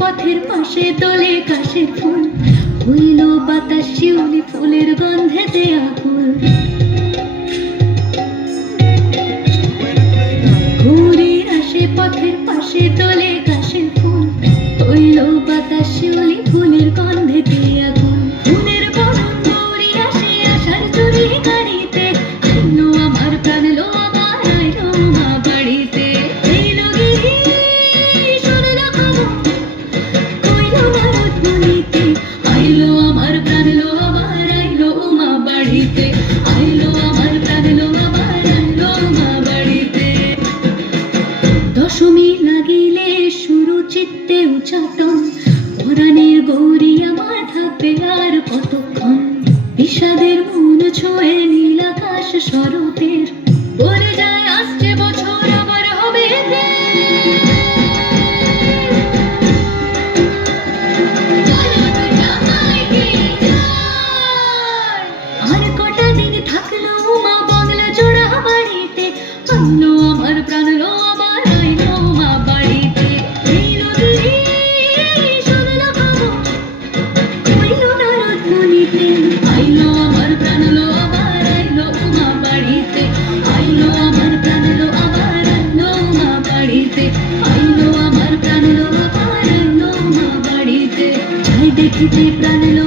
পথের পাশে দোলে কাশের ফুল, হইল বাতাস শিউলি ফুলের গন্ধেতে আকুল। ঘুরির আসে পথের পাশে দোলে কাশের ফুল, হইল বাতাস শিউলি ফুলের গন্ধেতে আকুল। ফুলের বরণ দৌড়ি আসে আশার চুরি গাড়িতে, আইলো আমার প্রাণ লো আমার আইলো মা বাড়িতে। দশমী লাগিলে শুরু চিত্তে উচ্চাটন, পরাণের গৌরী আমার থাকবে আর কতক্ষণ। বিষাদের মন ছোঁয়ে নীল আকাশ শরতের, বলে যায় আসছে বছর আবার হবে আর কটা দিন থাকলো মা বাংলা জোড়া বাড়িতে, আইলো আমার প্রাণ লো আমার আইলো মা বাড়িতে। আইলো দিদি শুনলো খবর, আইলো নারদ মুনিতে, আইলো আমার প্রাণ লো আমার আইলো মা বাড়িতে। আইলো আমার প্রাণ লো আমার আইলো মা বাড়িতে, আইলো আমার প্রাণ লো আমার আইলো মা বাড়িতে। যাই দেখিতে প্রাণ লো